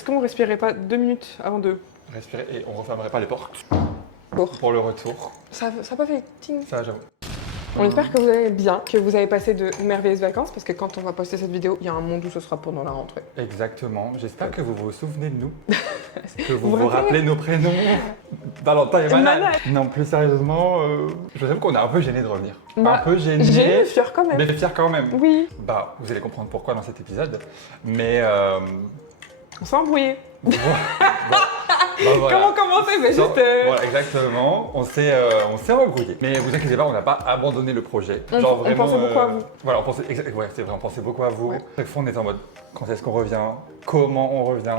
Est-ce qu'on respirait pas 2 minutes avant de... Respirer et on refermerait pas les portes Pour. pour le retour. Ça a pas fait ting. Ça, j'avoue. On espère que vous allez bien, que vous avez passé de merveilleuses vacances, parce que quand on va poster cette vidéo, il y a un monde où ce sera pendant la rentrée. Exactement. J'espère que vous vous souvenez de nous, que vous Vous vous rappelez nos prénoms. Valentin et Manal. Manal. Non, plus sérieusement, je vous avoue qu'on est un peu gêné de revenir. Bah, un peu gêné. J'ai fier quand même. Mais fier quand même. Oui, Bah, vous allez comprendre pourquoi dans cet épisode. Mais on s'est embrouillé. bah, voilà. Comment commencer? Mais juste... Voilà, exactement. On s'est embrouillé. Mais vous inquiétez pas, on n'a pas abandonné le projet. On pensait beaucoup à vous. Voilà, ouais, c'est vrai, on pensait beaucoup à vous. Ouais. Chaque fois, on était en mode quand est-ce qu'on revient? Comment on revient?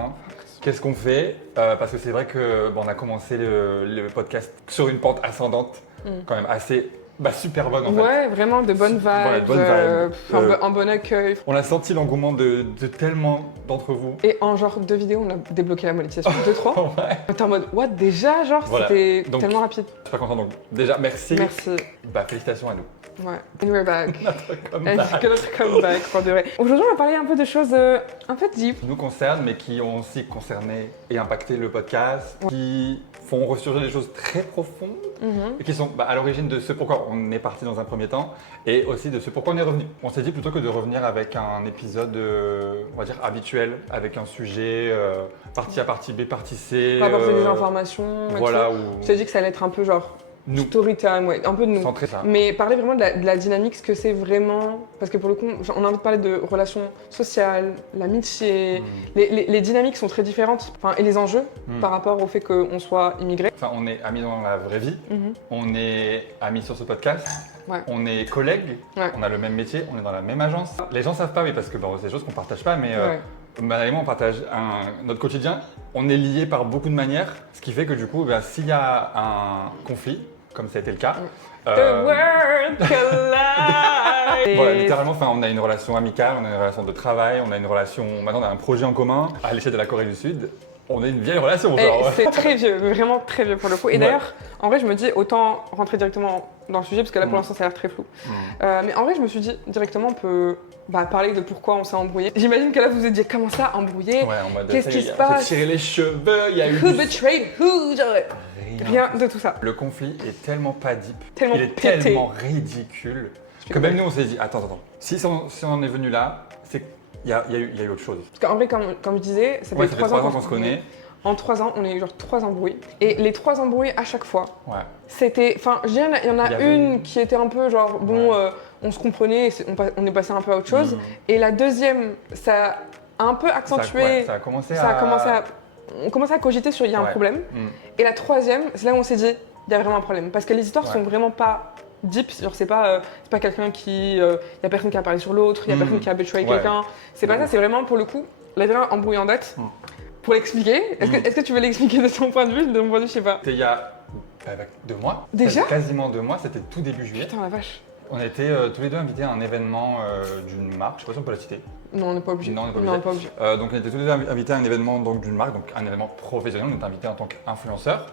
Qu'est-ce qu'on fait? Parce que c'est vrai que on a commencé le podcast sur une pente ascendante, quand même assez super bonne en fait. Ouais, vraiment de bonnes vibes, Voilà, de bonnes vibes. un bon accueil. On a senti l'engouement de tellement d'entre vous. Et en genre 2 vidéos, on a débloqué la monétisation. 2-3. Ouais. On était en mode, what, déjà? Genre, Voilà. c'était Donc, tellement rapide. Je suis pas content, donc déjà merci. Merci. Bah, félicitations à nous. Ouais. And we're back. Notre And comeback. notre comeback, pour de vrai. Aujourd'hui, on va parler un peu de choses un peu deep. Qui nous concernent, mais qui ont aussi concerné et impacté le podcast, qui font ressurgir des choses très profondes et qui sont à l'origine de ce pourquoi on est parti dans un premier temps et aussi de ce pourquoi on est revenu. On s'est dit plutôt que de revenir avec un épisode, on va dire, habituel, avec un sujet partie A, partie B, partie C. On va apporter des informations. et Voilà, tout. où Je t'ai dit que ça allait être un peu genre nous, story time, ouais, un peu de nous. centrer ça. Mais parler vraiment de la dynamique, ce que c'est vraiment. Parce que pour le coup, genre, on a envie de parler de relations sociales, l'amitié. Les dynamiques sont très différentes. Enfin, et les enjeux par rapport au fait qu'on soit immigré. Enfin, on est amis dans la vraie vie, Mhm. on est amis sur ce podcast, Ouais. on est collègues, Ouais. on a le même métier, on est dans la même agence. Les gens savent pas, oui, parce que c'est des choses qu'on partage pas, mais Ouais. Manal et moi, on partage notre quotidien. On est liés par beaucoup de manières, ce qui fait que du coup, s'il y a un conflit, comme ça a été le cas, The world collide. voilà, littéralement, on a une relation amicale, on a une relation de travail, on a une relation, maintenant on a un projet en commun à l'échelle de la Corée du Sud. On a une vieille relation, Et genre. c'est très vieux, vraiment très vieux pour le coup. Et Ouais. d'ailleurs, en vrai, je me dis autant rentrer directement dans le sujet parce que là pour l'instant ça a l'air très flou. Mais en vrai, je me suis dit directement, on peut parler de pourquoi on s'est embrouillé. J'imagine que là vous vous êtes dit comment ça, embrouillé? Ouais, en mode, Qu'est-ce qui se on passe? s'est tiré les cheveux, il y a eu Who du... betrayed who? Genre, rien de tout ça. Le conflit est tellement pas deep, Tellement il est pété. tellement ridicule que même nous on s'est dit attends, si on en est venu là, c'est qu'il y a eu autre chose. Parce qu'en vrai, comme je disais, ça fait Ouais, ça fait 3 3 ans ans qu'on se connaît. En 3 ans, on a eu genre 3 embrouilles. Et les 3 embrouilles à chaque fois, Ouais. c'était. Enfin, je dirais, il y en a Il y avait une qui était un peu genre, bon, on se comprenait, on est passé un peu à autre chose. Et la deuxième, ça a un peu accentué. Ça a commencé On commençait à cogiter sur il y a un problème. Et la troisième, c'est là où on s'est dit, il y a vraiment un problème. Parce que les histoires sont vraiment pas deep. Genre, c'est pas quelqu'un qui. Il y a personne qui a parlé sur l'autre, il y a personne qui a betrayé quelqu'un. C'est pas ça, c'est vraiment pour le coup, la dernière embrouille en date. Pour l'expliquer, est-ce que tu veux l'expliquer de ton point de vue? De mon point de vue, je sais pas. C'était il y a 2 mois. Déjà? Quasiment 2 mois, c'était tout début juillet. Putain, la vache. On a été tous les deux invités à un événement d'une marque, je sais pas si on peut la citer. Non, on n'est pas obligé. Non, on n'est pas Non, obligé. Donc on était tous les deux invités à un événement d'une marque, donc un événement professionnel, on était invités en tant qu'influenceur.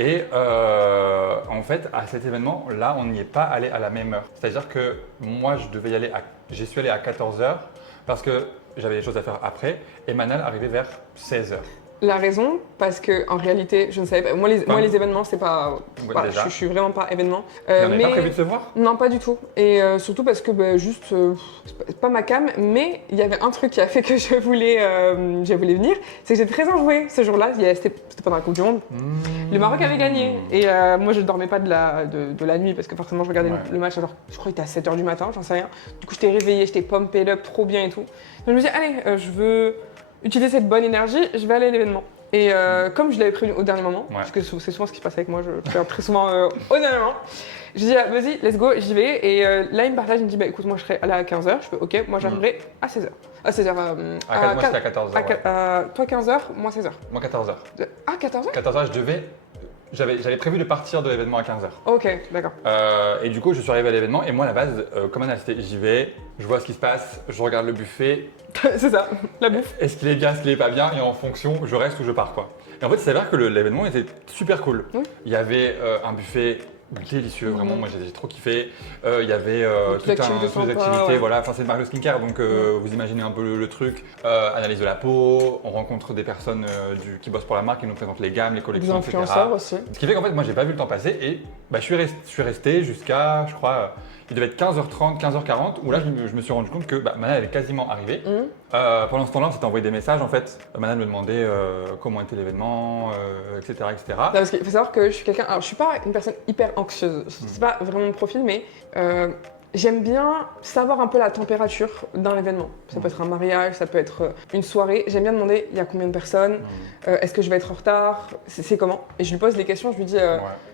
Et en fait, à cet événement-là, on n'y est pas allé à la même heure. C'est-à-dire que moi, j'y suis allé à 14h parce que j'avais des choses à faire après, et Manal arrivait vers 16h. La raison, parce que en réalité, je ne savais pas. Moi, les événements, c'est pas. Ouais, Voilà, déjà. je suis vraiment pas événement. Mais on n'avait pas prévu de se voir? Non, pas du tout. Et surtout parce que c'est pas ma cam, mais il y avait un truc qui a fait que je voulais venir. C'est que j'étais très enjouée ce jour-là. C'était pendant la Coupe du Monde. Le Maroc avait gagné. Et moi, je ne dormais pas de la nuit parce que forcément, je regardais le match. Alors, je crois qu'il était à 7h du matin, j'en sais rien. Du coup, j'étais réveillée, j'étais pumped up, trop bien et tout. Donc, je me dis, allez, je veux utiliser cette bonne énergie, je vais aller à l'événement. Et comme je l'avais prévenu au dernier moment, parce que c'est souvent ce qui se passe avec moi, je préviens très souvent au dernier moment, je dis vas-y, let's go, j'y vais. Et là, il me partage, il me dit écoute, moi je serai là à 15h. Je fais ok, moi j'arriverai à 16h. À 16h. Moi c'était à 14h. Toi 15h, moi 16h. Moi 14h. Ah, 14h 14h, j'avais prévu de partir de l'événement à 15h. Ok, d'accord. Et du coup, je suis arrivé à l'événement et moi, à la base, comme Anna, j'y vais, je vois ce qui se passe, je regarde le buffet. C'est ça, la bouffe. Est-ce qu'il est bien, est-ce qu'il est pas bien, et en fonction, je reste ou je pars, quoi. Et en fait, il s'avère que l'événement était super cool. Oui. Il y avait un buffet délicieux, vraiment, moi j'ai trop kiffé. Il y avait Toutes les activités toutes les sympas, activités, ouais. voilà, enfin c'est Mario Skincare, donc vous imaginez un peu le truc. Analyse de la peau, on rencontre des personnes qui bossent pour la marque, qui nous présentent les gammes, les Des collections, etc. influenceurs aussi. Ce qui fait qu'en fait, moi j'ai pas vu le temps passer et bah, je suis resté jusqu'à, je crois, il devait être 15h30, 15h40, où là je me suis rendu compte que Manal elle est quasiment arrivée. Pendant ce temps-là, on s'était envoyé des messages en fait. Manal me demandait comment était l'événement, etc. etc. Non, parce qu'il faut savoir que je suis quelqu'un. Alors, je suis pas une personne hyper anxieuse. C'est pas vraiment mon profil, mais j'aime bien savoir un peu la température d'un événement. Ça peut être un mariage, ça peut être une soirée. J'aime bien demander il y a combien de personnes, est-ce que je vais être en retard, c'est comment. Et je lui pose des questions, je lui dis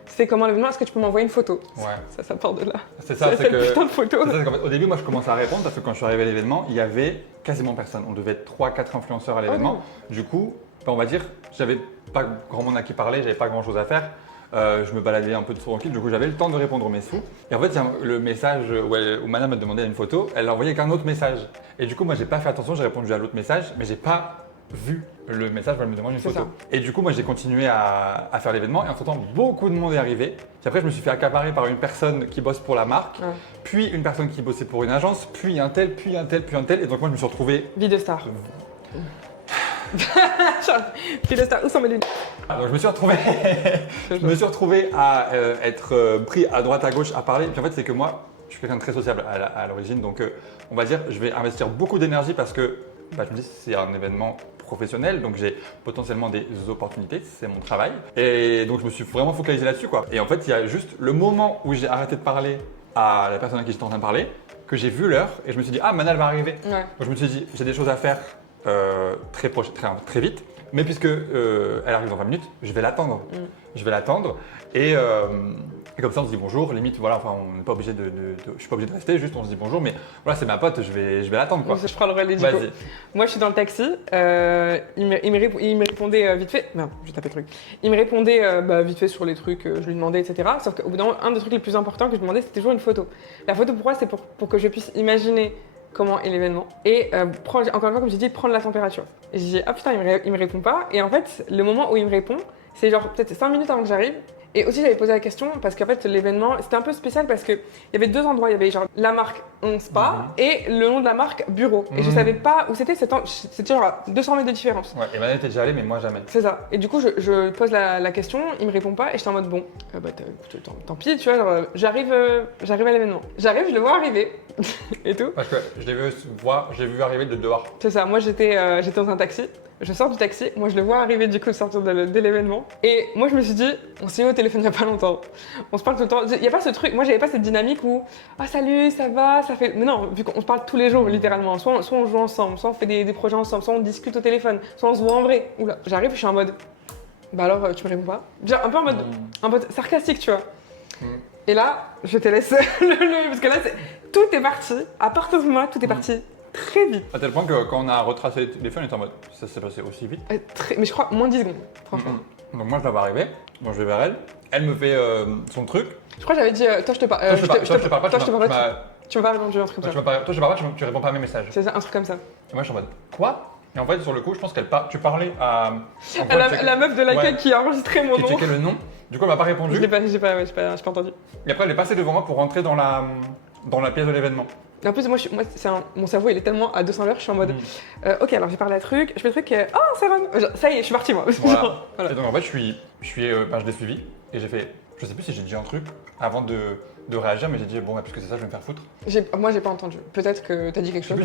c'est comment l'événement, est-ce que tu peux m'envoyer une photo. Ouais. Ça part de là. C'est ça, c'est que. Putain de photo. C'est ça, qu'en fait, au début, moi je commençais à répondre parce que quand je suis arrivé à l'événement, il y avait quasiment personne. On devait être 3-4 influenceurs à l'événement. Du coup, on va dire, j'avais pas grand monde à qui parler, j'avais pas grand chose à faire. Je me baladais un peu de tranquille, du coup j'avais le temps de répondre aux mes sous. Et en fait, il y a le message où Madame m'a demandé une photo, elle a envoyé qu'un autre message. Et du coup, moi j'ai pas fait attention, j'ai répondu à l'autre message, mais j'ai pas vu le message où elle me demande une photo. Ça. Et du coup, moi j'ai continué à faire l'événement et en ce temps, beaucoup de monde est arrivé. Puis après, je me suis fait accaparer par une personne qui bosse pour la marque, puis une personne qui bossait pour une agence, puis un tel, puis un tel, puis un tel. Et donc moi je me suis retrouvé. Vie de star. Vie de star, où sont mes lunettes? Alors je me suis retrouvé à être pris à droite à gauche à parler. Et puis en fait, c'est que moi, je suis quelqu'un de très sociable à l'origine. Donc on va dire, je vais investir beaucoup d'énergie parce que je me dis c'est un événement professionnel. Donc j'ai potentiellement des opportunités, c'est mon travail. Et donc je me suis vraiment focalisé là-dessus, quoi. Et en fait, il y a juste le moment où j'ai arrêté de parler à la personne à qui j'étais en train de parler, que j'ai vu l'heure et je me suis dit, ah, Manal va arriver. Ouais. Donc je me suis dit, j'ai des choses à faire très vite. Mais puisque elle arrive dans 20 minutes, je vais l'attendre. Je vais l'attendre et comme ça on se dit bonjour. Limite voilà, enfin on n'est pas obligé je suis pas obligé de rester, juste on se dit bonjour. Mais voilà, c'est ma pote, je vais l'attendre quoi. Je prends le relais du coup. Moi je suis dans le taxi, il me répondait vite fait. Merde, j'ai tapé le truc. Il me répondait vite fait sur les trucs, je lui demandais etc. Sauf qu'au bout d'un moment, un des trucs les plus importants que je demandais c'était toujours une photo. La photo pour moi c'est pour que je puisse imaginer comment est l'événement et encore une fois comme j'ai dit prendre la température. Et j'ai dit ah putain il me répond pas et en fait le moment où il me répond c'est genre peut-être 5 minutes avant que j'arrive. Et aussi j'avais posé la question parce qu'en fait l'événement c'était un peu spécial parce qu'il y avait 2 endroits, il y avait genre la marque On Spa et le nom de la marque Bureau. Et je savais pas où c'était, c'était genre à 200 mètres de différence. Ouais, et Manal était déjà allé mais moi jamais. C'est ça. Et du coup je pose la question, il me répond pas et j'étais en mode bon, tant pis, tu vois, genre, j'arrive à l'événement. J'arrive, je le vois arriver et tout. Parce que je l'ai vu arriver de dehors. C'est ça, moi j'étais dans un taxi. Je sors du taxi, moi je le vois arriver du coup sortir de l'événement. Et moi je me suis dit, on s'est eu au téléphone il n'y a pas longtemps. On se parle tout le temps. Il n'y a pas ce truc, moi j'avais pas cette dynamique où ah salut, ça va, ça fait. Mais non, vu qu'on se parle tous les jours littéralement. Soit on joue ensemble, soit on fait des projets ensemble, soit on discute au téléphone, soit on se voit en vrai. Oula, j'arrive, je suis en mode. Bah alors tu me réponds pas? Genre, un peu en mode sarcastique, tu vois. Et là, je te laisse parce que là tout est parti. À partir de moi, tout est parti. Très vite. À tel point que quand on a retracé les téléphones, on était en mode ça s'est passé aussi vite. Mais je crois moins de 10 secondes, franchement. Donc moi je la vois arriver, donc je vais vers elle. Elle me fait son truc. Je crois que j'avais dit toi je te parle. Toi je te parle pas, tu m'as pas répondu un truc comme ça. Toi je te parle pas, tu réponds pas à mes messages. C'est ça, un truc comme ça. Et moi je suis en mode quoi? Et en fait sur le coup je pense tu parlais à la meuf de l'accueil qui a enregistré mon nom. Qui checkait le nom. Du coup elle m'a pas répondu. J'ai pas entendu. Et après elle est passée devant moi pour rentrer dans la pièce de l'événement. En plus, mon cerveau il est tellement à 200 l'heure, je suis en mode ok, alors j'ai parlé à truc, je fais le truc, oh c'est Ron. Ça y est, je suis parti moi. Voilà. Et donc en fait, je l'ai suivi et j'ai fait, je sais plus si j'ai dit un truc avant de réagir, mais j'ai dit bon, puisque c'est ça, je vais me faire foutre. Moi j'ai pas entendu. Peut-être que t'as dit quelque chose.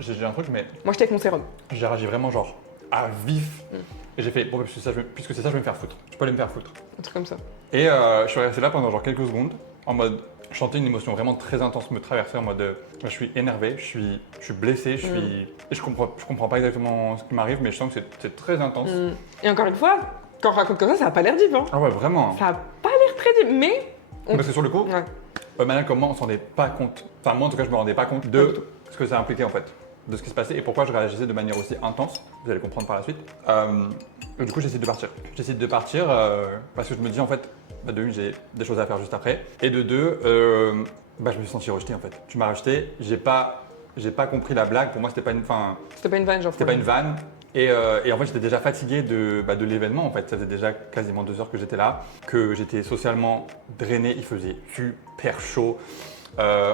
J'ai dit un truc, mais. Moi j'étais avec mon sérum. J'ai réagi vraiment genre à vif. Et j'ai fait bon, puisque c'est ça, je vais me faire foutre. Je peux aller me faire foutre. Un truc comme ça. Et je suis resté là pendant genre quelques secondes en mode. Je sentais une émotion vraiment très intense me traverser en mode je suis énervé, je suis blessé, et je comprends pas exactement ce qui m'arrive, mais je sens que c'est très intense. Et encore une fois, quand on raconte comme ça a pas l'air deep. Hein. Ah ouais, vraiment. Ça a pas l'air très deep, mais. Parce que sur le coup, maintenant comment on s'en rendait pas compte, enfin moi en tout cas je me rendais pas compte de ce que ça impliquait en fait, de ce qui se passait et pourquoi je réagissais de manière aussi intense, vous allez comprendre par la suite. Et du coup j'essaie de partir. J'essaie de partir parce que je me dis en fait, de une, j'ai des choses à faire juste après. Et de deux, je me suis senti rejeté en fait. Tu m'as rejeté, j'ai pas compris la blague. Pour moi, c'était pas une vanne, genre. C'était pas une vanne. Et en fait, j'étais déjà fatigué de l'événement. En fait, ça faisait déjà quasiment 2 heures que j'étais là, que j'étais socialement drainé. Il faisait super chaud.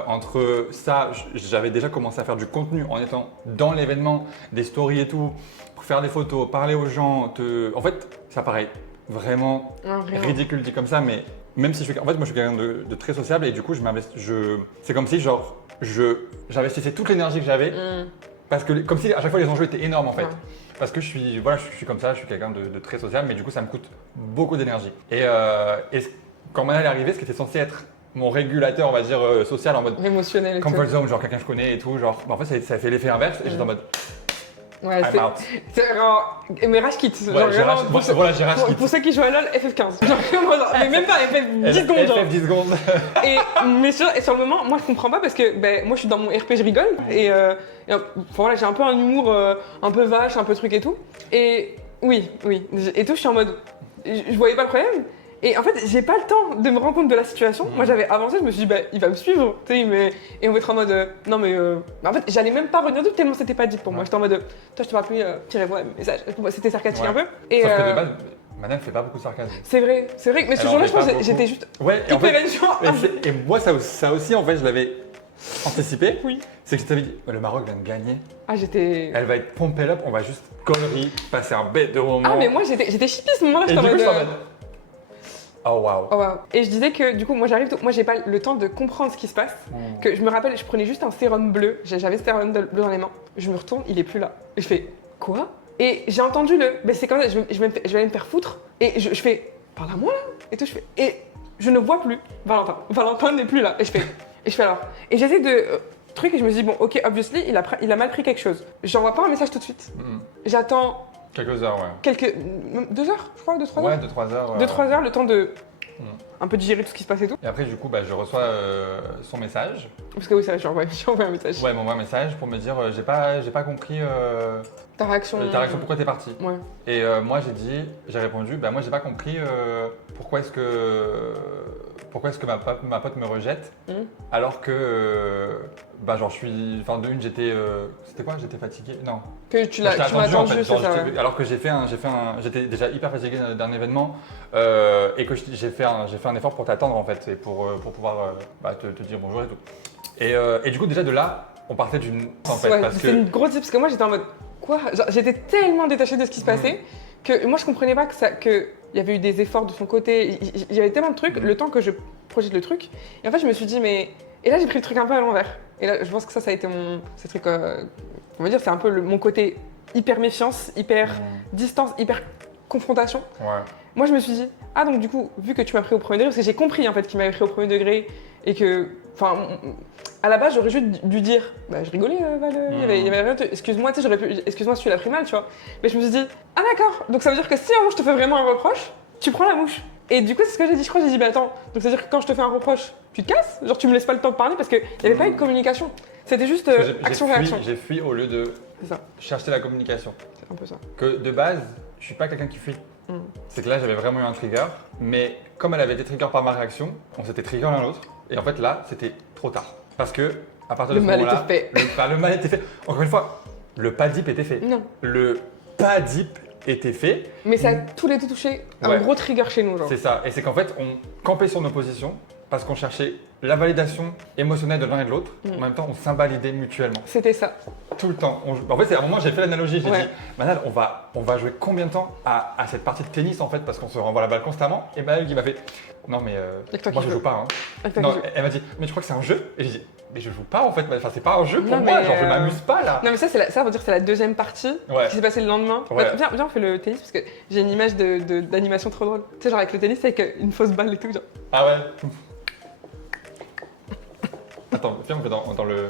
Entre ça, j'avais déjà commencé à faire du contenu en étant dans l'événement, des stories et tout, pour faire des photos, parler aux gens. En fait, ça paraît vraiment ridicule dit comme ça, mais même si en fait, moi, je suis quelqu'un de très sociable et du coup, c'est comme si genre j'investissais toute l'énergie que j'avais. Parce que comme si à chaque fois les enjeux étaient énormes en fait. Ouais. Parce que je suis comme ça, je suis quelqu'un de très social, mais du coup ça me coûte beaucoup d'énergie. Et quand Manal est arrivé, ce qui était censé être mon régulateur, on va dire, social en mode émotionnel, comfort zone, genre quelqu'un que je connais et tout, genre en fait ça a fait l'effet inverse et j'étais en mode ouais, I'm out. C'est genre, mais rage quitte. Ouais, j'ai rage quitte. Pour ceux qui jouent à LoL, FF15. Genre, mais même pas, FF10 secondes. FF10 secondes. Mais sur le moment, moi je comprends pas parce que moi je suis dans mon RP, je rigole. Et voilà, j'ai un peu un humour un peu vache, un peu truc et tout. Et oui. Et tout, je suis en mode, je voyais pas le problème. Et en fait, j'ai pas le temps de me rendre compte de la situation. Moi, j'avais avancé, je me suis dit, il va me suivre. Et on va être en mode, non mais. En fait, j'allais même pas revenir dessus tellement c'était pas dit pour moi. J'étais en mode, toi, je te parle plus, tirez-vous un message. C'était sarcastique un peu. Et sauf que de base, Manal fait pas beaucoup de sarcasme. C'est vrai. Mais ce jour-là, je pense que j'étais juste. Ouais, et en fait, et moi, ça aussi, en fait, je l'avais anticipé. Oui. C'est que je t'avais dit, le Maroc vient de gagner. Ah, j'étais. Elle va être pompée up, on va juste connerie, passer un bête de moment. Ah, mais moi, j'étais chippie ce moment-là, j'étais en mode. Oh wow. Et je disais que du coup, moi j'ai pas le temps de comprendre ce qui se passe. Que je me rappelle, je prenais juste un sérum bleu, j'avais ce sérum bleu dans les mains. Je me retourne, il est plus là. Et je fais quoi? Et j'ai entendu c'est comme ça, je vais aller me faire foutre. Et je fais parle à moi là. Et tout, je fais et je ne vois plus Valentin. Valentin n'est plus là. Et je fais alors. Et j'essaie de truc et je me dis bon ok, obviously il a mal pris quelque chose. J'envoie pas un message tout de suite. J'attends. Quelques heures, ouais. 2 heures, je crois, 2-3 heures. Ouais, 2-3 heures. 2-3 heures, le temps de un peu digérer tout ce qui se passe et tout. Et après, du coup, je reçois son message. Parce que oui, c'est vrai, j'ai envoyé un message. Ouais, il m'envoie un message pour me dire j'ai pas compris ta réaction, pourquoi t'es parti. Ouais. Et moi, j'ai répondu, moi, j'ai pas compris pourquoi est-ce que ma pote me rejette alors que genre je suis de une j'étais c'était quoi, j'étais fatigué, non que tu m'as attendu en fait, c'est ça, ouais. Alors que j'étais déjà hyper fatigué d'un événement et que j'ai fait un effort pour t'attendre en fait et pour pouvoir te dire bonjour et tout et du coup déjà de là on partait d'une en fait parce que c'est une grosse parce que moi j'étais en mode quoi, genre, j'étais tellement détachée de ce qui se passait que moi je comprenais pas que il y avait eu des efforts de son côté, il y avait tellement de trucs, le temps que je projette le truc. Et en fait, je me suis dit, et là, j'ai pris le truc un peu à l'envers. Et là, je pense que ça a été ce truc, on va dire, c'est un peu mon côté hyper méfiance, hyper distance, hyper confrontation. Ouais. Moi, je me suis dit, ah, donc du coup, vu que tu m'as pris au premier degré, parce que j'ai compris en fait qu'il m'avait pris au premier degré et que, à la base, j'aurais juste dû dire, je rigolais, Val, il y avait rien, excuse-moi, tu sais, j'aurais pu, excuse-moi si tu l'as pris mal, tu vois. Mais je me suis dit, ah d'accord, donc ça veut dire que si un jour je te fais vraiment un reproche, tu prends la mouche. Et du coup, c'est ce que j'ai dit, je crois, j'ai dit, attends, donc ça veut dire que quand je te fais un reproche, tu te casses? Genre, tu me laisses pas le temps de parler parce qu'il n'y avait pas eu de communication. C'était juste action-réaction. J'ai fui au lieu de chercher la communication. C'est un peu ça. Que de base, je suis pas quelqu'un qui fuit. C'est que là, j'avais vraiment eu un trigger, mais comme elle avait été trigger par ma réaction, on s'était trigger l'un l'autre. Et en fait, là, c'était trop tard. Parce que, à partir de ce moment-là, le mal était fait. Encore une fois, le pas deep était fait. Non. Le pas deep était fait. Mais ça a tous les deux touché un gros trigger chez nous. C'est ça. Et c'est qu'en fait, on campait sur nos positions parce qu'on cherchait la validation émotionnelle de l'un et de l'autre. En même temps, on s'invalidait mutuellement. C'était ça. Tout le temps. En fait, à un moment, j'ai fait l'analogie. J'ai dit, Manal, on va jouer combien de temps à cette partie de tennis en fait parce qu'on se renvoie la balle constamment. Et Manal qui m'a fait, non mais moi je joue pas. Non, elle m'a dit, mais tu crois que c'est un jeu? Et j'ai dit, mais je joue pas en fait. Enfin, c'est pas un jeu pour moi. Genre, je m'amuse pas là. Non mais ça, ça veut dire que c'est la deuxième partie qui s'est passée le lendemain. Viens, on fait le tennis parce que j'ai une image d'animation trop drôle. Tu sais, genre avec le tennis, avec une fausse balle et tout. Genre. Ah ouais. Attends, viens, on fait dans le.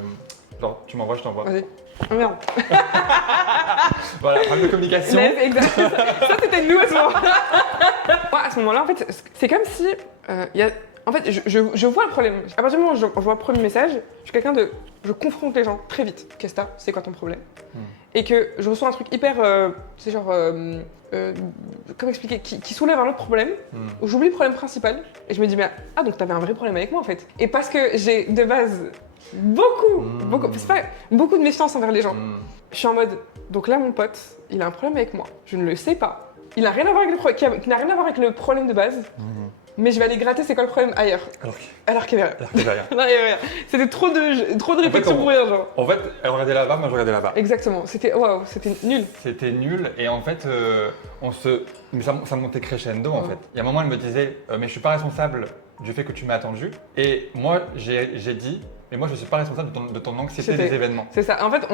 Genre, tu m'envoies, je t'envoie. Vas-y. Oh merde. Voilà, problème de communication. Exact. Ça, c'était nous à ce moment-là. Moi, à ce moment-là, en fait, c'est comme si. En fait, je vois le problème. À partir du moment où je vois le premier message, je suis quelqu'un de. Je confronte les gens très vite. Qu'est-ce que t'as? C'est quoi ton problème? Et que je reçois un truc hyper. C'est genre. Comment expliquer? Qui soulève un autre problème, où j'oublie le problème principal, et je me dis, mais ah, donc t'avais un vrai problème avec moi en fait. Et parce que j'ai de base beaucoup de méfiance envers les gens. Je suis en mode, donc là mon pote, il a un problème avec moi. Je ne le sais pas. Il n'a rien à voir avec qui n'a rien à voir avec le problème de base. Mais je vais aller gratter c'est quoi le problème ailleurs. Alors qu'il y avait rien. qu'il y avait rien. Non, il y avait rien. C'était trop de réflexion pour rien, genre. En fait, elle regardait là-bas, moi je regardais là-bas. Exactement. C'était nul. C'était nul et en fait, mais ça montait crescendo en fait. Il y a un moment, elle me disait, mais je suis pas responsable du fait que tu m'as attendu. Et moi, j'ai dit, mais moi je suis pas responsable de ton anxiété des événements. C'est ça. En fait,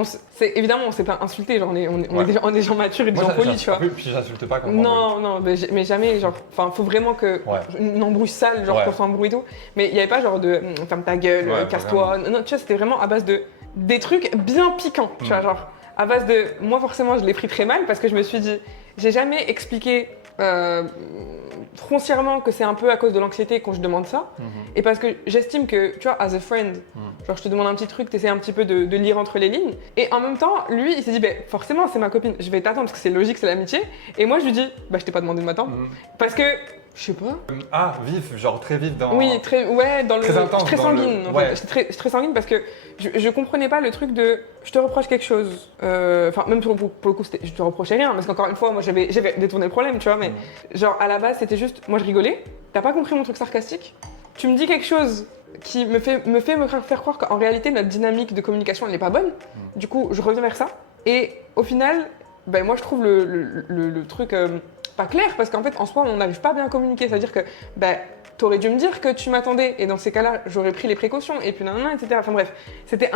évidemment, on s'est pas insulté. Genre, on est des gens matures et des gens polis, tu vois. Puis j'insulte pas quand Non, mais jamais. Genre, enfin, faut vraiment que une embrouille sale, genre qu'on s'embrouille et tout. Mais il y avait pas genre de ferme ta gueule, casse-toi. Non, tu vois, c'était vraiment à base de des trucs bien piquants, tu vois, genre à base de moi forcément je l'ai pris très mal parce que je me suis dit j'ai jamais expliqué foncièrement que c'est un peu à cause de l'anxiété quand je demande ça et parce que j'estime que tu vois as a friend genre je te demande un petit truc t'essaies un petit peu de lire entre les lignes et en même temps lui il s'est dit ben forcément c'est ma copine je vais t'attendre parce que c'est logique c'est l'amitié et moi je lui dis bah je t'ai pas demandé de m'attendre parce que je sais pas. Vif, genre très vif dans. Oui, dans le. Très intense. Très sanguine. En fait. J'étais très sanguine parce que je comprenais pas le truc de je te reproche quelque chose. Enfin, même pour le coup, je te reprochais rien parce qu'encore une fois, moi j'avais détourné le problème, tu vois. Mais genre à la base, c'était juste moi je rigolais. T'as pas compris mon truc sarcastique. Tu me dis quelque chose qui me fait faire croire qu'en réalité notre dynamique de communication elle n'est pas bonne. Du coup, je reviens vers ça. Et au final, ben moi je trouve le truc. Pas clair parce qu'en fait en soi on n'arrive pas à bien communiquer, c'est-à-dire que bah, t'aurais dû me dire que tu m'attendais et dans ces cas-là j'aurais pris les précautions et puis nanana etc. Enfin bref, c'était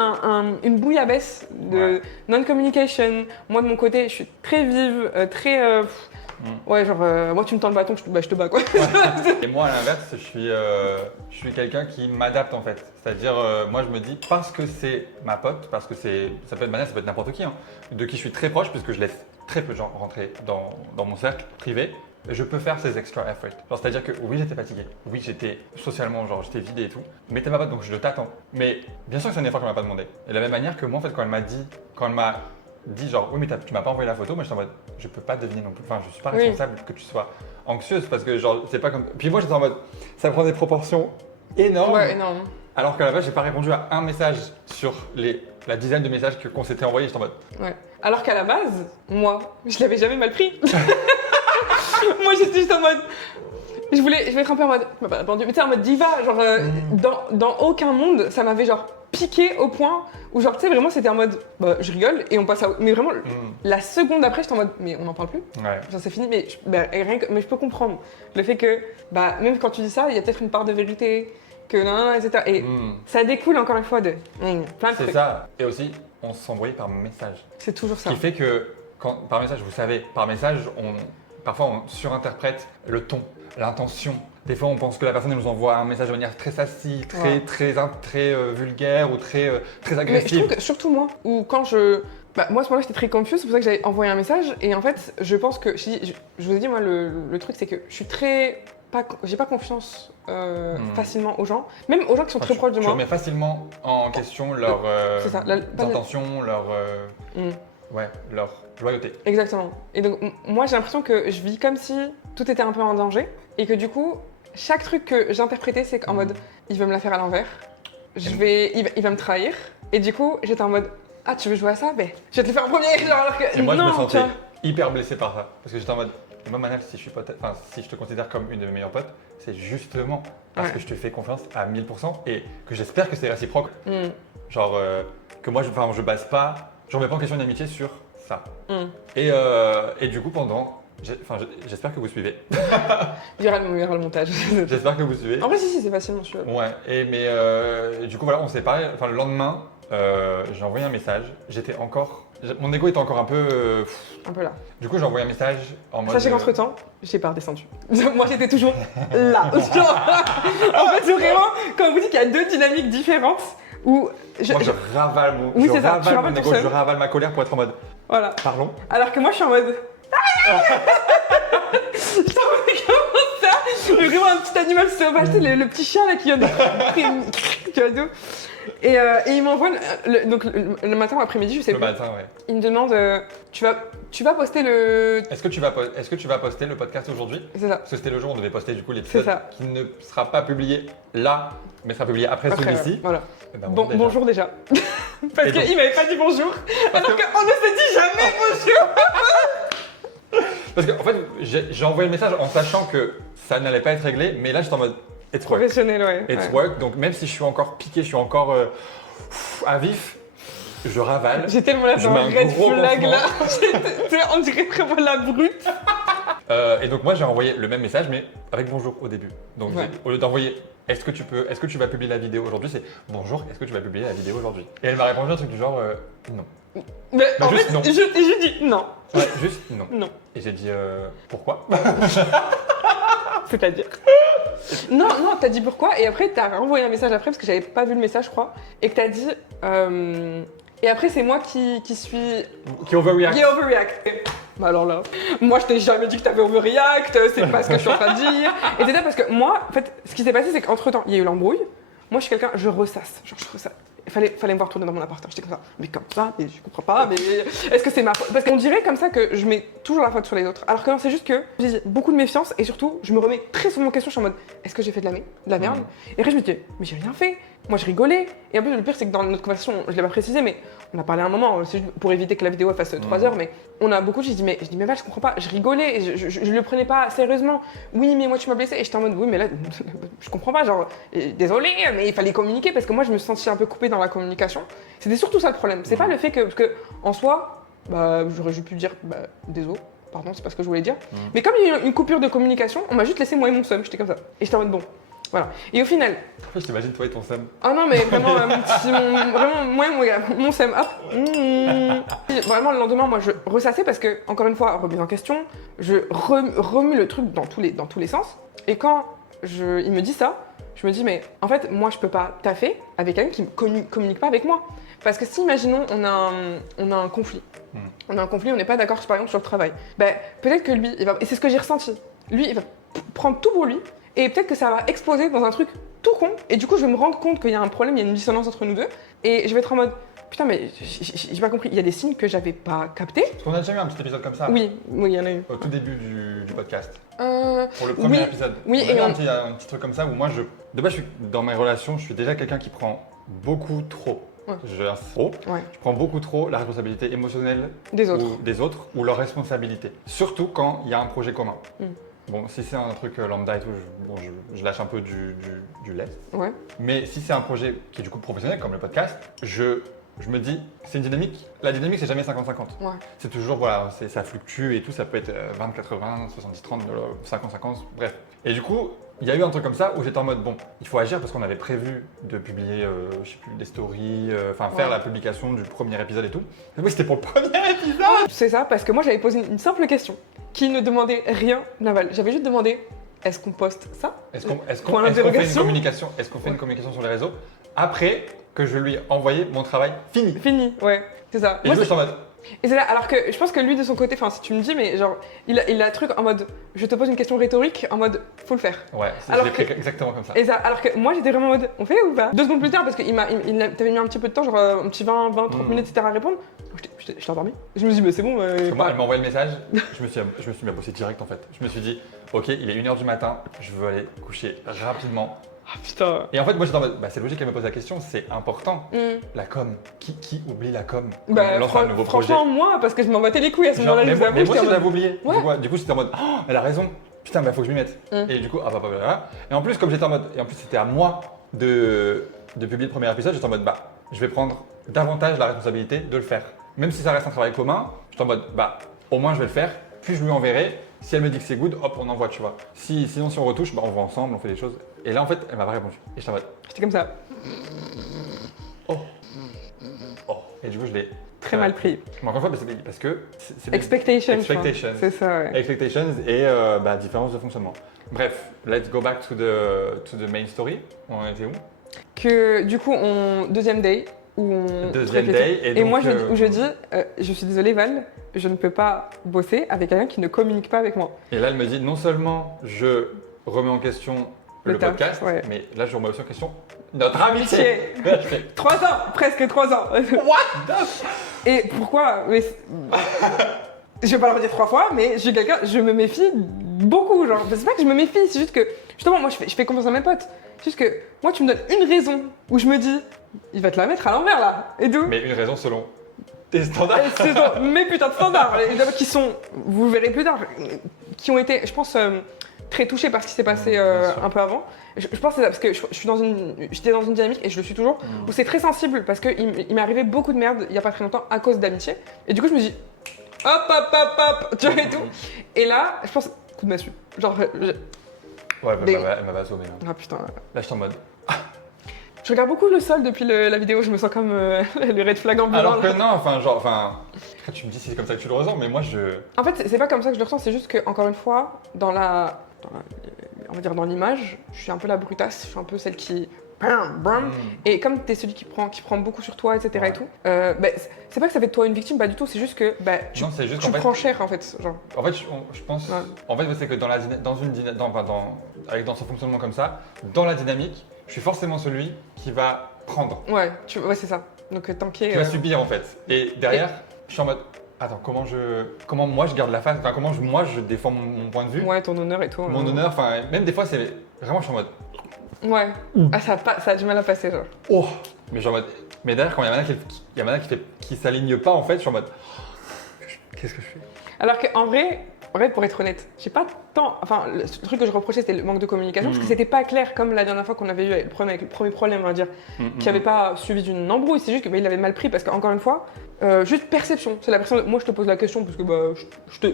une bouillabaisse de non-communication. Moi de mon côté je suis très vive, très ouais genre moi tu me tends le bâton, je te bats quoi. Et moi à l'inverse je suis quelqu'un qui m'adapte en fait, c'est-à-dire moi je me dis parce que c'est ma pote, parce que ça peut être Manel, ça peut être n'importe qui, hein, de qui je suis très proche puisque je laisse très peu de gens rentrer dans mon cercle privé, je peux faire ces extra efforts. C'est-à-dire que oui, j'étais fatigué, oui, j'étais socialement, genre j'étais vidé et tout, mais t'es ma pote donc je t'attends. Mais bien sûr que c'est un effort qu'elle m'a pas demandé. Et de la même manière que moi, en fait, quand elle m'a dit genre oui, mais tu m'as pas envoyé la photo, moi j'étais en mode je peux pas deviner non plus, enfin je suis pas responsable que tu sois anxieuse parce que genre c'est pas comme. Puis moi j'étais en mode ça prend des proportions énormes. Ouais, énorme. Alors qu'à la base, j'ai pas répondu à un message sur la dizaine de messages qu'on s'était envoyés, j'étais en mode. Ouais. Alors qu'à la base, moi, je l'avais jamais mal pris. Moi, j'étais juste en mode. Je vais être un peu en mode. Tu m'as pas répondu, mais tu sais, en mode diva. Genre, dans aucun monde, ça m'avait genre piqué au point où, genre, tu sais, vraiment, c'était en mode. Bah, je rigole et on passe à. Mais vraiment, la seconde d'après, j'étais en mode. Mais on n'en parle plus. Ouais. Genre, c'est fini. Mais, mais je peux comprendre le fait que, bah, même quand tu dis ça, il y a peut-être une part de vérité. Que non, etc. Et ça découle encore une fois de plein de trucs. C'est ça. Et aussi, on s'embrouille par message. C'est toujours ça. Ce qui fait que, par message, vous savez, par message, parfois on surinterprète le ton, l'intention. Des fois, on pense que la personne elle nous envoie un message de manière très sassy, très vulgaire ou très agressive. Mais je trouve que, surtout moi, ou quand moi, à ce moment-là, j'étais très confuse, c'est pour ça que j'avais envoyé un message. Et en fait, je pense que, je vous ai dit, moi, le truc, c'est que je suis j'ai pas confiance facilement aux gens, même aux gens qui sont très proches de moi. Tu remets facilement en question leur intentions, leur loyauté. Exactement. Et donc moi j'ai l'impression que je vis comme si tout était un peu en danger et que du coup chaque truc que j'interprétais c'est qu'en mode il veut me la faire à l'envers, il va me trahir et du coup j'étais en mode ah tu veux jouer à ça? Ben je vais te le faire en premier genre alors que et moi non, je me sentais hyper blessé par ça parce que j'étais en mode moi Manel si je te considère comme une de mes meilleures potes c'est justement parce que je te fais confiance à 1000% et que j'espère que c'est réciproque. Genre que moi je base pas, je remets pas en question une amitié sur ça. Et du coup j'espère que vous suivez. Il y aura le montage. J'espère que vous suivez. En vrai si c'est facilement sûr. Ouais, mais du coup voilà on s'est parlé, enfin le lendemain j'ai envoyé un message, mon ego était encore un peu là. Du coup j'ai envoyé un message en mode. Sachez qu'entre temps, j'ai pas redescendu. Moi j'étais toujours là. En fait c'est vraiment, quand on vous dit qu'il y a deux dynamiques différentes où je ravale mon ego, je ravale ma colère pour être en mode. Voilà. Parlons. Alors que moi je suis en mode. Je suis en mode comment ça? Vraiment un petit animal sauvage, le petit chien là qui vient de. tu vois d'où. Et il m'envoie, donc le matin ou après-midi, je sais Le plus. matin, ouais. Il me demande, tu vas poster le... Est-ce que tu vas poster le podcast aujourd'hui? C'est ça. Parce que c'était le jour où on devait poster du coup l'épisode C'est ça. qui ne sera pas publié là, mais sera publié après celui-ci. Voilà. Eh ben, Bon, bonjour déjà. Parce Et donc- qu'il m'avait pas dit bonjour, alors que- qu'on ne se dit jamais bonjour. Parce qu'en fait, j'ai envoyé le message en sachant que ça n'allait pas être réglé, mais là j'étais en mode it's work. Professionnel, ouais. It's ouais. work, donc même si je suis encore piqué, je suis encore à vif, je ravale. J'ai tellement la Je mets un red gros flag là. pansement. On dirait vraiment la brute. Et donc moi j'ai envoyé le même message, mais avec bonjour au début. Donc Ouais. au lieu d'envoyer est-ce que tu vas publier la vidéo aujourd'hui, c'est bonjour, est-ce que tu vas publier la vidéo aujourd'hui? Et elle m'a répondu un truc du genre non. Mais Bah, en juste fait, non. je dis non. Ouais, juste non. Non. Et j'ai dit pourquoi? C'est-à-dire Non, t'as dit pourquoi et après t'as renvoyé un message après parce que j'avais pas vu le message, je crois, et que t'as dit. Et après, c'est moi qui suis. Qui overreact. Qui overreact. Bah alors là, moi je t'ai jamais dit que t'avais overreact, c'est pas ce que je suis en train de dire. Et c'est ça parce que moi, en fait, ce qui s'est passé, c'est qu'entre temps, il y a eu l'embrouille. Moi, je suis quelqu'un, je ressasse. Genre, je ressasse. Il fallait me voir tourner dans mon appart. J'étais comme ça. Mais comme ça, mais je comprends pas. Mais est-ce que c'est ma faute? Parce qu'on dirait comme ça que je mets toujours la faute sur les autres. Alors que non, c'est juste que j'ai beaucoup de méfiance et surtout, je me remets très souvent en question. Je suis en mode, est-ce que j'ai fait de la merde? Et après, je me dis, mais j'ai rien fait. Moi, je rigolais. Et en plus, le pire, c'est que dans notre conversation, je l'ai pas précisé, mais on a parlé un moment, c'est juste pour éviter que la vidéo fasse 3 heures, mais on a beaucoup, je dis mais Val, je comprends pas, je rigolais, et je le prenais pas sérieusement. Oui, mais moi tu m'as blessé, et j'étais en mode oui, mais là, je comprends pas, genre, désolé, mais il fallait communiquer parce que moi je me sentais un peu coupée dans la communication. C'était surtout ça le problème. C'est pas le fait que, parce que en soi, bah, j'aurais juste pu dire désolé. Pardon, c'est pas ce que je voulais dire. Mais comme il y a eu une coupure de communication, on m'a juste laissé moi et mon seum, j'étais comme ça. Et j'étais en mode bon, voilà. Et au final, Je t'imagine toi et ton seum. ah non, mais vraiment, vraiment, moi, mon seum, hop. Vraiment, le lendemain, moi, je ressassais parce que, encore une fois, remise en question, je remue le truc dans tous les sens. Et quand il me dit ça, je me dis, mais en fait, moi, je peux pas taffer avec quelqu'un qui ne communique pas avec moi. Parce que si, imaginons, on a un conflit. On a un conflit, on n'est pas d'accord, par exemple, sur le travail. Ben, peut-être que lui, et c'est ce que j'ai ressenti, lui, il va prendre tout pour lui. Et peut-être que ça va exploser dans un truc tout con. Et du coup, je vais me rendre compte qu'il y a un problème, il y a une dissonance entre nous deux. Et je vais être en mode, putain, mais j'ai pas compris. Il y a des signes que j'avais pas captés. Parce qu'on a déjà eu un petit épisode comme ça. Oui, il y en a eu. Au tout début du podcast. Euh, Pour le premier oui, épisode. oui, On a et eu on- un petit truc comme ça où moi, de base, dans mes relations, je suis déjà quelqu'un qui prend beaucoup trop. Ouais. Ouais. Je prends beaucoup trop la responsabilité émotionnelle Des autres. ou des autres ou leur responsabilité. Surtout quand il y a un projet commun. Mm. Bon, si c'est un truc lambda et tout, je lâche un peu du lest. Ouais. Mais si c'est un projet qui est du coup professionnel, comme le podcast, je me dis, c'est une dynamique. La dynamique, c'est jamais 50-50. Ouais. C'est toujours, voilà, ça fluctue et tout, ça peut être 20-80, 70-30, 50-50, bref. Et du coup, il y a eu un truc comme ça où j'étais en mode, bon, il faut agir parce qu'on avait prévu de publier, je sais plus, des stories, faire Ouais. la publication du premier épisode et tout. Mais oui, c'était pour le premier épisode. C'est ça, parce que moi, j'avais posé une simple question qui ne demandait rien, Naval. J'avais juste demandé, est-ce qu'on poste ça? Est-ce qu'on Point fait une d'interrogation. communication, sur les réseaux après que je lui ai envoyé mon travail fini? Fini, ouais, c'est ça. Et Moi, je suis en mode, Et c'est là, alors que je pense que lui de son côté, enfin si tu me dis, mais genre, il a un truc en mode, je te pose une question rhétorique, en mode, faut le faire. ouais, Alors je l'ai que- pris exactement comme ça. Et ça, alors que moi j'étais vraiment en mode, on fait ou pas? 2 secondes plus tard, parce qu'il t'avait mis un petit peu de temps, genre un petit 20-30 minutes, etc. à répondre. Je t'ai endormi. Je me suis dit, mais c'est bon. Parce que moi, elle m'a envoyé le message, je me suis mis à bosser direct en fait. Je me suis dit, ok, il est 1h du matin, je veux aller coucher rapidement. Ah putain. Et en fait, moi j'étais en mode, c'est logique qu'elle me pose la question, c'est important. Mm. La com, qui oublie la com quand Bah, on lance un nouveau projet? franchement, moi, parce que je m'en battais les couilles à ce Genre, moment-là, je vous mais avoue. moi j'étais en aussi, je mode- l'avais oublié. Ouais. Du coup, c'était en mode, oh, elle a raison. Putain, faut que je m'y mette. Mm. Et du coup, voilà. Et en plus, comme j'étais en mode, et en plus, c'était à moi de publier le premier épisode, j'étais en mode, je vais prendre davantage la responsabilité de le faire. Même si ça reste un travail commun, j'étais en mode, au moins je vais le faire, puis je lui enverrai. Si elle me dit que c'est good, hop, on envoie, tu vois. Sinon, si on retouche, on va ensemble, on fait des choses. Et là, en fait, elle m'a pas répondu. Et j'étais en mode, J'étais comme ça, oh. Et du coup, je l'ai très mal pris. Mais encore une fois, c'est parce que c'est des Expectations. je crois. Expectations. C'est ça, ouais. expectations et différence de fonctionnement. Bref, let's go back to the main story. On en était où? Que du coup, deuxième day, où on. Deuxième traite day, et donc, moi, où je dis, je suis désolée, Val, je ne peux pas bosser avec quelqu'un qui ne communique pas avec moi. Et là, elle me dit non seulement je remets en question le Le taf, podcast, ouais. mais là, je remets aussi en question Notre amitié. 3 ans, presque 3 ans. What the... Et pourquoi je vais pas le redire 3 fois, mais je suis quelqu'un, je me méfie beaucoup. Genre, c'est pas que je me méfie, c'est juste que, justement, moi je fais confiance à mes potes. C'est juste que, moi tu me donnes une raison où je me dis, il va te la mettre à l'envers là. Et d'où Mais une raison selon tes standards. C'est dans mes putains de standards, qui sont, vous verrez plus tard, qui ont été, je pense, très touchés par ce qui s'est passé un peu avant. Je pense que c'est ça, parce que j'étais dans une dynamique, et je le suis toujours, où c'est très sensible, parce qu'il m'est arrivé beaucoup de merde il n'y a pas très longtemps à cause d'amitié. Et du coup, je me dis, hop, hop, hop, hop, tu vois et tout. Et là, je pense, coup de massue. Genre, Ouais, elle m'avait assommé. Ah putain. Là, je suis en mode. Je regarde beaucoup le sol depuis la vidéo, je me sens comme le red flag ambulant. Alors que non, tu me dis si c'est comme ça que tu le ressens, mais moi je. En fait, c'est pas comme ça que je le ressens, c'est juste que, encore une fois, on va dire dans l'image, je suis un peu la brutasse, je suis un peu celle qui. Et comme t'es celui qui prend beaucoup sur toi, etc. Ouais. et tout, c'est pas que ça fait de toi une victime, pas du tout, c'est juste que tu prends cher en fait. Genre. En fait, je pense. Ouais. En fait, c'est que dans son fonctionnement comme ça, dans la dynamique, je suis forcément celui qui va prendre. Ouais, c'est ça. Donc tanker. Qui va subir en fait. Et derrière, je suis en mode. Attends, comment moi je garde la face, enfin comment moi je défends mon point de vue. Ouais, ton honneur et tout. Mon honneur, enfin même des fois c'est vraiment je suis en mode. Ouais. Ah ça a du mal à passer genre. Oh. Mais genre en mode. Mais derrière quand il y a Mana qui s'aligne pas en fait, je suis en mode. Qu'est-ce que je fais? Alors qu'en vrai, pour être honnête, j'ai pas tant. Enfin, le truc que je reprochais, c'était le manque de communication, parce que c'était pas clair, comme la dernière fois qu'on avait eu avec le premier problème, on va dire, qui avait pas suivi d'une embrouille, c'est juste qu'il l'avait mal pris, parce qu'encore une fois, juste perception. C'est la personne. Moi, je te pose la question, parce que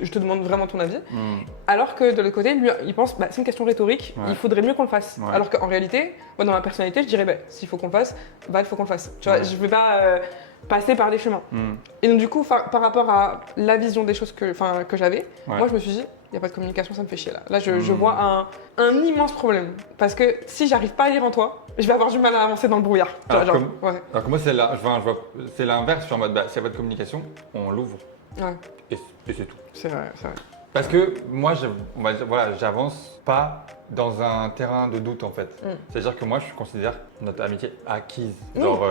je te demande vraiment ton avis. Alors que de l'autre côté, lui, il pense, c'est une question rhétorique, il faudrait mieux qu'on le fasse. Ouais. Alors qu'en réalité, moi, dans ma personnalité, je dirais, s'il faut qu'on le fasse, il faut qu'on le fasse. Tu vois, je vais pas. Passer par des chemins. Et donc du coup, par rapport à la vision des choses que j'avais, moi je me suis dit, il n'y a pas de communication, ça me fait chier là. Là, je vois un immense problème. Parce que si j'arrive pas à lire en toi, je vais avoir du mal à avancer dans le brouillard. Alors que moi, c'est l'inverse. Je suis en mode, s'il n'y a pas de communication, on l'ouvre. Ouais. Et c'est tout. C'est vrai. Parce que moi, j'avance pas dans un terrain de doute en fait. C'est-à-dire que moi, je considère notre amitié acquise. Genre,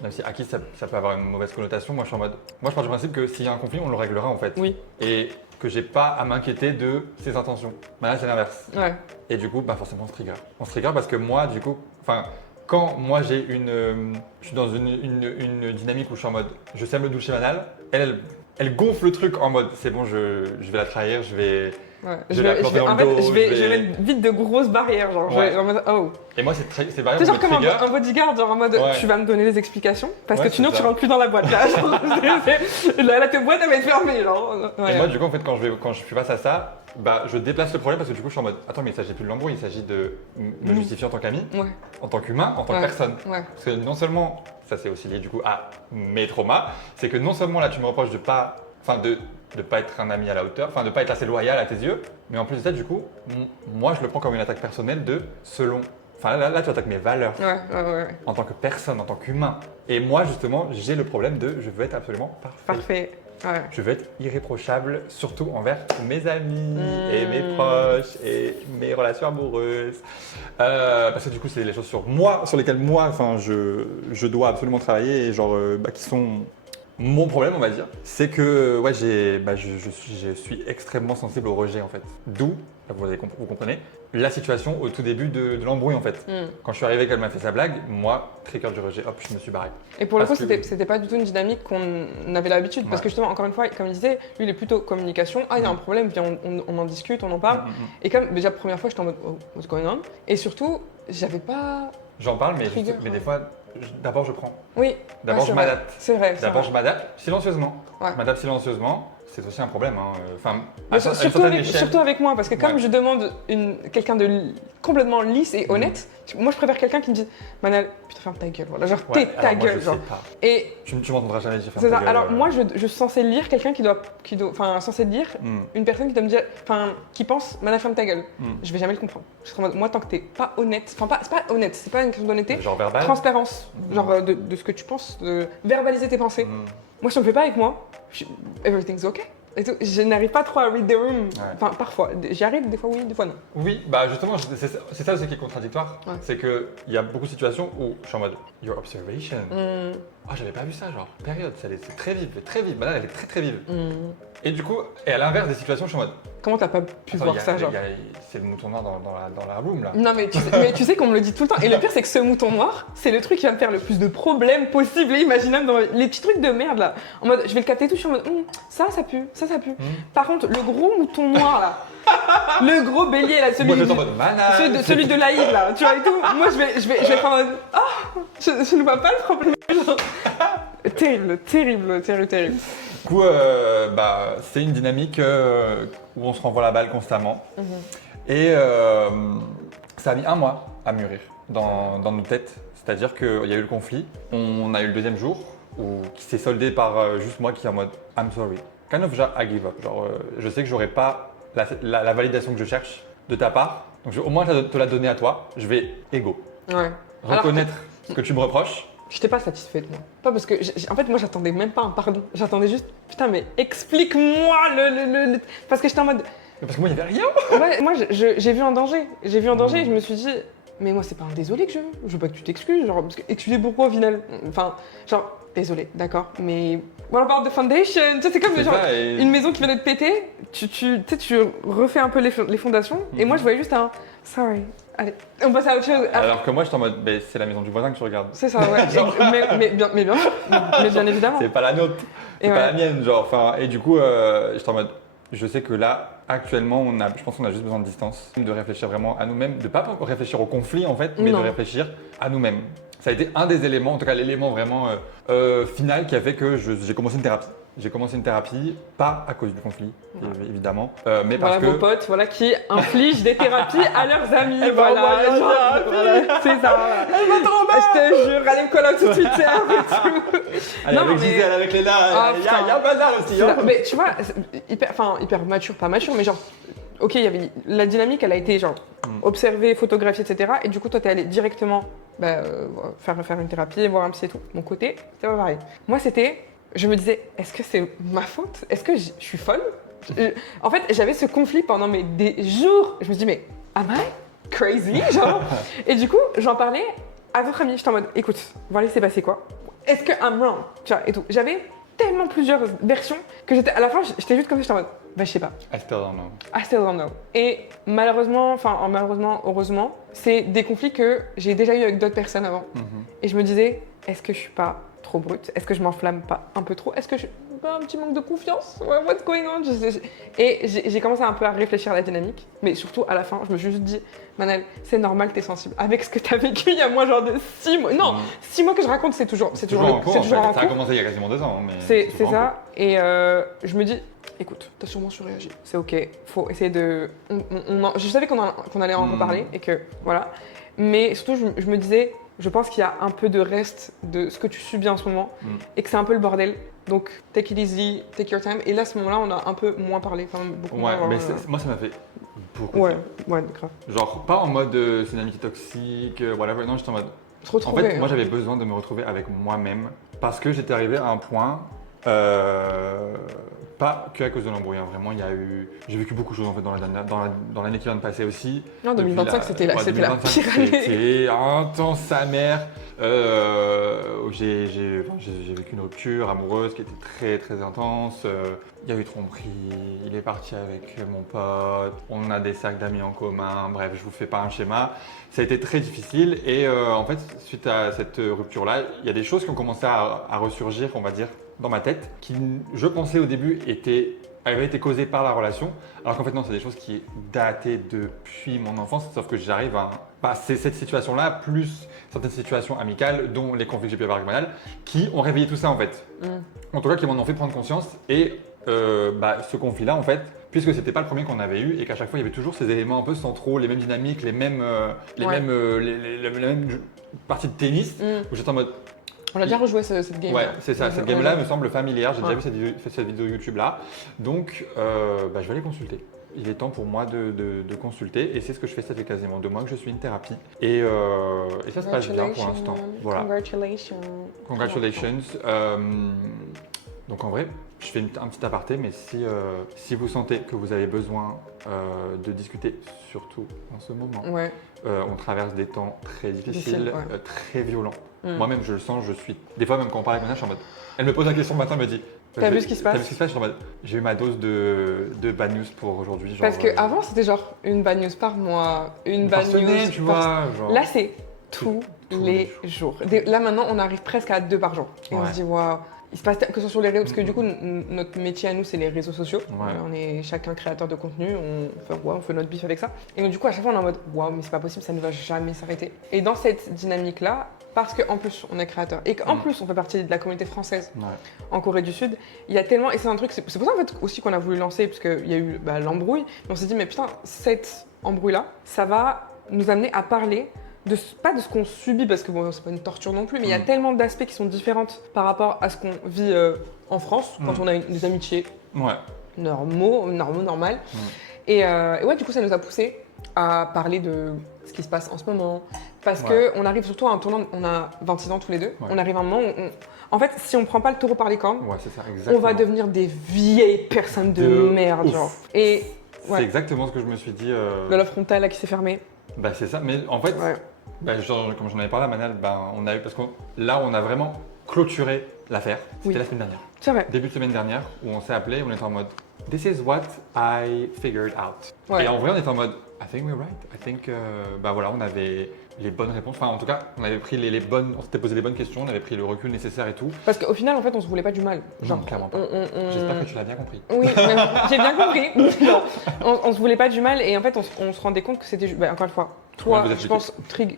même si acquise, ça peut avoir une mauvaise connotation. Moi, je pars du principe que s'il y a un conflit, on le réglera en fait. Oui. Et que j'ai pas à m'inquiéter de ses intentions. Maintenant, c'est l'inverse. Ouais. Et du coup, forcément, on se trigger. On se trigger parce que moi, du coup, quand moi je suis dans une dynamique où je suis en mode, je sème le doute chez Manal, elle gonfle le truc en mode, c'est bon, je vais la trahir, je vais la planter dans le dos. Je vais mettre vite de grosses barrières, genre, en mode, oh. Et moi, c'est barrière. C'est genre comme un bodyguard, genre en mode, tu vas me donner des explications, parce que sinon tu rentres plus dans la boîte. Là, genre, la boîte, elle va être fermée, genre. Et moi, du coup, en fait, quand je suis face à ça, je déplace le problème parce que du coup, je suis en mode, attends, mais il ne s'agit plus de l'embrouille, il s'agit de me justifier en tant qu'ami, en tant qu'humain, en tant que personne. Parce que non seulement, ça c'est aussi lié du coup à mes traumas, c'est que non seulement là, tu me reproches de pas être un ami à la hauteur, de pas être assez loyal à tes yeux, mais en plus de ça, du coup, moi, je le prends comme une attaque personnelle là, tu attaques mes valeurs en tant que personne, en tant qu'humain. Et moi, justement, j'ai le problème je veux être absolument parfait. Ouais. Je veux être irréprochable, surtout envers mes amis et mes proches et mes relations amoureuses. Parce que du coup, c'est les choses sur lesquelles moi, je dois absolument travailler et qui sont mon problème, on va dire. C'est que je suis extrêmement sensible au rejet en fait. D'où, vous comprenez, la situation au tout début de l'embrouille en fait. Quand je suis arrivé, qu'elle m'a fait sa blague, moi, trigger du rejet, hop, je me suis barré. Et pour le coup, c'était pas du tout une dynamique qu'on avait l'habitude, parce que justement, encore une fois, comme il disait, lui, il est plutôt communication. Ah, il y a un problème, viens, on en discute, on en parle. Et comme déjà, la première fois, j'étais en mode, oh, what's going on? Et surtout, j'avais pas. J'en parle, mais des fois, d'abord je prends. Oui. D'abord je m'adapte. C'est vrai. D'abord je m'adapte silencieusement. Ouais. Je m'adapte silencieusement. C'est aussi un problème. Surtout avec moi, parce que comme je demande quelqu'un de complètement lisse et honnête, moi je préfère quelqu'un qui me dit Manal, putain, ferme ta gueule. Voilà, genre, ta gueule. Genre. Et tu m'entendras jamais dire ferme ta gueule. C'est ça. Alors, moi je suis censé lire quelqu'un censé lire une personne qui doit me dire, qui pense Manal, ferme ta gueule. Je vais jamais le comprendre. Je serai en mode, moi, tant que t'es pas honnête, c'est pas honnête, c'est pas une question d'honnêteté. Genre verbal. Transparence, genre de ce que tu penses, de verbaliser tes pensées. Moi, si on le fait pas avec moi, everything's okay. et tout. Je n'arrive pas trop à read the room. Ouais. Enfin, parfois. J'y arrive, des fois oui, des fois non. Oui, bah justement, c'est ça aussi qui est contradictoire. Ouais. C'est qu'il y a beaucoup de situations où je suis en mode your observation. Mm. Ah, j'avais pas vu ça, genre, période, c'est très vive, très vive. Bah là, elle est très très vive. Mm. Et du coup, et à l'inverse des situations, je suis en mode. Comment t'as pas pu Attends, voir ça, genre c'est le mouton noir dans la room là. Non, mais tu sais qu'on me le dit tout le temps. Et le pire, c'est que ce mouton noir, c'est le truc qui va me faire le plus de problèmes possibles et imaginables dans les petits trucs de merde là. En mode, je vais le capter tout, je suis en mode, ça pue, ça pue. Par contre, le gros mouton noir là, le gros bélier là, Moi, je suis en mode manage. celui de l'Aïd là, tu vois et tout. Moi, je vais faire en mode, je ne vois pas le problème. Terrible. Du coup, bah, c'est une dynamique où on se renvoie la balle constamment. Et ça a mis 1 mois à mûrir dans nos têtes. C'est-à-dire qu'il y a eu le conflit. On a eu le deuxième jour qui s'est soldé par juste moi qui est en mode I'm sorry. Kind of genre, I give up. Genre, je sais que j'aurai pas la validation que je cherche de ta part. Donc je vais au moins te la donner à toi. Je vais ego. Ouais. Reconnaître ce que tu me reproches. J'étais pas satisfaite, moi. Pas parce que. En fait, moi, j'attendais même pas un pardon. J'attendais juste. Putain, mais explique-moi le. Parce que j'étais en mode. Mais parce que moi, il n'y avait rien. Ouais, moi, j'ai vu un danger. J'ai vu un danger et je me suis dit. Mais moi, c'est pas un désolé que je veux. Je veux pas que tu t'excuses. Genre, parce que excuser pourquoi au final. Enfin, genre, désolé, d'accord. Mais. What about the foundation? Tu sais, c'est comme genre, une maison qui vient d'être pétée. Tu refais un peu les fondations. Et moi, je voyais juste un. Sorry. Allez, on passe à autre chose. Alors que moi, j'étais en mode, bah, c'est la maison du voisin que tu regardes. C'est ça, ouais. mais bien évidemment. C'est pas la nôtre, c'est Et pas ouais. la mienne, genre. Enfin, et du coup, j'étais en mode, je sais que là, actuellement, je pense qu'on a juste besoin de distance, de réfléchir vraiment à nous-mêmes, de pas réfléchir au conflit en fait, mais Non. de réfléchir à nous-mêmes. Ça a été un des éléments, en tout cas l'élément vraiment final qui a fait que j'ai commencé une thérapie. J'ai commencé une thérapie, pas à cause du conflit, évidemment, mais parce Voilà que. vos potes, voilà, qui infligent des thérapies à leurs amis. Elle m'a envoyé une thérapie. Voilà, c'est ça. Voilà. Elle va trop mal. Je te jure, allez me coller sur Twitter et tout. Elle est Non, avec mais- Gisèle, avec Léna, Ah, il y a un bazar aussi. Hein. Mais tu vois, hyper mature, pas mature, mais genre, ok, il y avait la dynamique, elle a été genre observée, photographiée, etc. Et du coup, toi, t'es allé directement faire une thérapie et voir un psy et tout. Mon côté, c'était pas pareil. Moi, je me disais, est-ce que c'est ma faute? Est-ce que je suis folle? En fait, j'avais ce conflit pendant des jours. Je me dis, mais am I crazy? Genre. Et du coup, j'en parlais à votre ami. J'étais en mode, écoute, voilà, il s'est passé quoi? Est-ce que I'm wrong? Tu vois, et tout. J'avais tellement plusieurs versions que à la fin, j'étais juste comme ça, j'étais en mode, bah, je sais pas. I still don't know. I still don't know. Et malheureusement, heureusement, c'est des conflits que j'ai déjà eu avec d'autres personnes avant. Et je me disais, est-ce que je suis pas trop brute? Est-ce que je m'enflamme pas un peu trop? Est-ce que je pas un petit manque de confiance? What's going on? Et j'ai commencé un peu à réfléchir à la dynamique. Mais surtout, à la fin, je me suis juste dit, Manel, c'est normal, t'es sensible. Avec ce que t'as vécu il y a moins genre de 6 mois. Non, 6 mois que je raconte, c'est toujours en cours, en fait. Ça a commencé il y a quasiment 2 ans. Mais c'est toujours en ça. cours. Et je me dis, écoute, t'as sûrement surréagi. C'est ok. Faut essayer de. Je savais qu'on allait en reparler et que voilà. Mais surtout, je me disais, je pense qu'il y a un peu de reste de ce que tu subis en ce moment et que c'est un peu le bordel. Donc, take it easy, take your time. Et là, à ce moment-là, on a un peu moins parlé, enfin beaucoup moins. Ouais, mais moi, ça m'a fait beaucoup. Ouais, de ouais, grave. bien. Genre, pas en mode c'est une amitié toxique, whatever. Non, j'étais en mode. Se En retrouver. fait, moi, j'avais besoin de me retrouver avec moi-même parce que j'étais arrivé à un point. Pas que à cause de l'embrouille, hein. Vraiment, j'ai vécu beaucoup de choses en fait dans l'année qui vient de passer aussi. Non, 2025, c'était la pire 2025, année. C'était intense sa mère. J'ai vécu une rupture amoureuse qui était très très intense. Il y a eu tromperie, il est parti avec mon pote, on a des cercles d'amis en commun, bref, je vous fais pas un schéma. Ça a été très difficile et en fait, suite à cette rupture-là, il y a des choses qui ont commencé à ressurgir, on va dire, dans ma tête, qui, je pensais au début, avaient été causées par la relation, alors qu'en fait non, c'est des choses qui dataient depuis mon enfance, sauf que j'arrive à c'est cette situation-là, plus certaines situations amicales, dont les conflits que j'ai pu avoir avec Manal, qui ont réveillé tout ça en fait. En tout cas, qui m'en ont fait prendre conscience et ce conflit-là en fait, puisque c'était pas le premier qu'on avait eu et qu'à chaque fois il y avait toujours ces éléments un peu centraux, les mêmes dynamiques, les mêmes parties de tennis, où j'étais en mode On a déjà rejoué cette game. ouais, c'est ça. Cette game-là me semble familière. J'ai déjà vu cette vidéo YouTube-là. Donc, je vais aller consulter. Il est temps pour moi de consulter. Et c'est ce que je fais. Ça fait quasiment 2 mois que je suis une thérapie. Et ça se passe bien pour l'instant. Voilà. Congratulations. Congratulations. Donc en vrai, je fais un petit aparté, mais si vous sentez que vous avez besoin de discuter, surtout en ce moment, Ouais. on traverse des temps très difficiles, ouais. très violents. Moi-même, je le sens, des fois, même quand on parle avec ma mère, je suis en mode. Elle me pose la question le matin, elle me dit. T'as vu ce qui se passe? T'as vu ce qui se passe? Je suis en mode. J'ai eu ma dose de bad news pour aujourd'hui. Parce qu'avant, c'était genre une bad news par mois, une bad par semaine, news tu par... vois. Genre. Là, c'est tous les jours. Là, maintenant, on arrive presque à 2 par jour. Et on se dit, waouh. Il se passe que ce soit sur les réseaux, parce que du coup, notre métier à nous, c'est les réseaux sociaux. Ouais. On est chacun créateur de contenu, on fait notre bif avec ça. Et donc, du coup, à chaque fois, on est en mode, waouh, mais c'est pas possible, ça ne va jamais s'arrêter. Et dans cette dynamique-là, parce qu'en plus, on est créateur et qu'en plus, on fait partie de la communauté française en Corée du Sud, il y a tellement, et c'est un truc, c'est pour ça en fait aussi qu'on a voulu lancer, parce qu'il y a eu l'embrouille, mais on s'est dit, mais putain, cette embrouille-là, ça va nous amener à parler pas de ce qu'on subit, parce que bon, c'est pas une torture non plus, mais il y a tellement d'aspects qui sont différents par rapport à ce qu'on vit en France, quand on a des amitiés normales. Et ouais, du coup, ça nous a poussé à parler de ce qui se passe en ce moment. Parce qu'on arrive surtout à un tournant, on a 26 ans tous les deux, on arrive à un moment où en fait, si on prend pas le taureau par les cornes, c'est ça, on va devenir des vieilles personnes de merde, genre. Et c'est exactement ce que je me suis dit. Le love frontal là qui s'est fermé. Bah c'est ça, mais en fait, comme j'en avais parlé à Manal, on a eu, parce que là on a vraiment clôturé l'affaire, c'était la semaine dernière. C'est vrai. Début de semaine dernière, où on s'est appelé, on était en mode This is what I figured out. Et en vrai on était en mode I think we're right, I think, voilà, on avait les bonnes réponses, enfin en tout cas on avait pris les bonnes, on s'était posé les bonnes questions, on avait pris le recul nécessaire et tout. Parce qu'au final en fait on se voulait pas du mal. Genre, non, clairement pas. J'espère que tu l'as bien compris. Oui, j'ai bien compris. on se voulait pas du mal et en fait on se rendait compte que c'était, encore une fois, toi je pense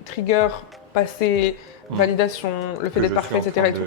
trigger, passé, validation, le fait d'être parfait, etc. et tout.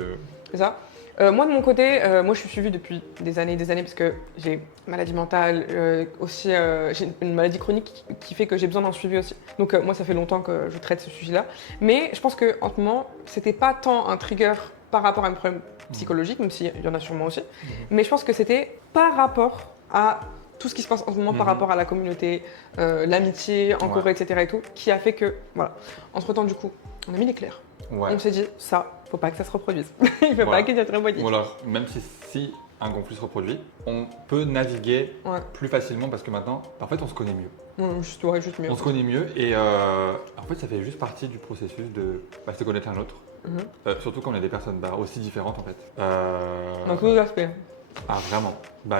C'est ça. Moi de mon côté, moi je suis suivie depuis des années parce que j'ai maladie mentale, aussi j'ai une maladie chronique qui fait que j'ai besoin d'un suivi aussi. Donc moi ça fait longtemps que je traite ce sujet-là. Mais je pense qu'en ce moment, c'était pas tant un trigger par rapport à un problème psychologique, même s'il y en a sûrement aussi. Mais je pense que c'était par rapport à tout ce qui se passe en ce moment par rapport à la communauté, l'amitié en Corée, etc. et tout, qui a fait que, voilà. Entre-temps, du coup, on a mis l'éclair. On s'est dit, ça, faut pas que ça se reproduise. Il faut pas qu'il y ait de rebondis. Alors, même si un conflit se reproduit, on peut naviguer plus facilement parce que maintenant, en fait, on se connaît mieux. Juste mieux. On se connaît mieux et en fait, ça fait juste partie du processus de se connaître l'un l'autre. Surtout quand on est des personnes aussi différentes, en fait. Dans tous les aspects. Ah, vraiment.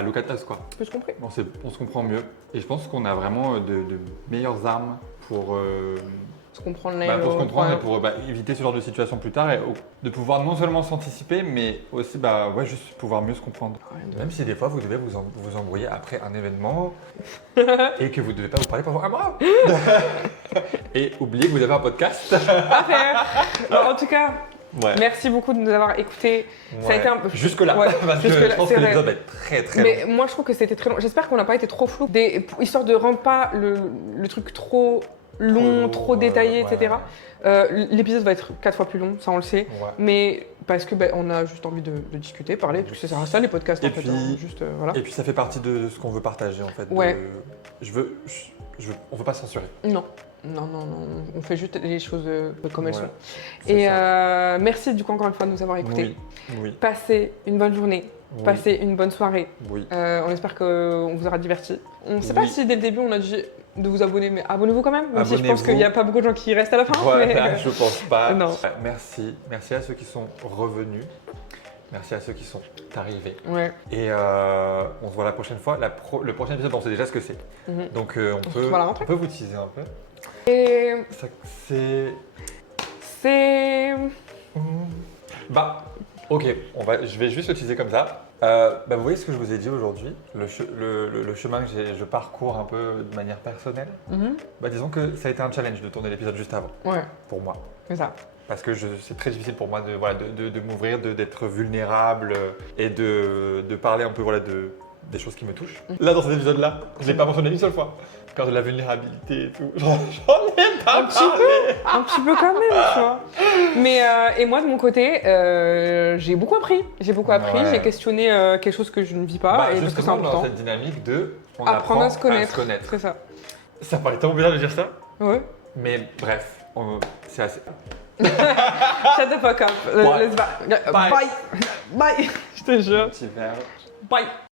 Look at us, quoi. Je comprends. On se comprend mieux et je pense qu'on a vraiment de meilleures armes pour se comprendre pour se comprendre et pour éviter ce genre de situation plus tard et de pouvoir non seulement s'anticiper mais aussi juste pouvoir mieux se comprendre. Même si des fois vous devez vous embrouiller après un événement et que vous ne devez pas vous parler pendant un mois. Et oubliez que vous avez un podcast. À faire. En tout cas, merci beaucoup de nous avoir écoutés. Ça a été un peu... Jusque-là, parce que je pense que l'épisode va être très très long. Mais moi je trouve que c'était très long. J'espère qu'on n'a pas été trop flou, histoire de rendre pas le truc trop long, trop détaillé, etc. L'épisode va être 4 fois plus long, ça on le sait, mais parce que on a juste envie de discuter, parler, parce que c'est ça les podcasts et en puis, fait. Voilà. Et puis ça fait partie de ce qu'on veut partager en fait. On veut pas censurer. Non, on fait juste les choses comme elles sont. Et merci du coup encore une fois de nous avoir écoutés. Oui. Passez une bonne journée. Passez une bonne soirée. Oui. On espère qu'on vous aura diverti. On ne sait pas si dès le début on a dit de vous abonner, mais abonnez-vous quand même. Même si je pense qu'il n'y a pas beaucoup de gens qui restent à la fin. Voilà, je pense pas. Non. Merci à ceux qui sont revenus. Merci à ceux qui sont arrivés. Et on se voit la prochaine fois. Le prochain épisode, on sait déjà ce que c'est. Donc on peut vous teaser un peu. Et c'est... Ok, je vais juste le teaser comme ça. Vous voyez ce que je vous ai dit aujourd'hui, le chemin que je parcours un peu de manière personnelle. Disons que ça a été un challenge de tourner l'épisode juste avant, pour moi. C'est ça. Parce que c'est très difficile pour moi de m'ouvrir, d'être vulnérable et de parler un peu des choses qui me touchent. Là, dans cet épisode-là, je l'ai pas mentionné une seule fois. Quand de la vulnérabilité et tout, j'en ai pas parlé. Un petit peu quand même, tu vois. Mais et moi de mon côté, j'ai beaucoup appris. J'ai questionné quelque chose que je ne vis pas et parce que c'est important. Dans cette dynamique de apprendre à se connaître. C'est ça. Ça paraît tellement bizarre de dire ça. Ouais. Mais bref, c'est assez. Shut the fuck up. Let's bye. Bye. Je te jure. Petit verre. Bye.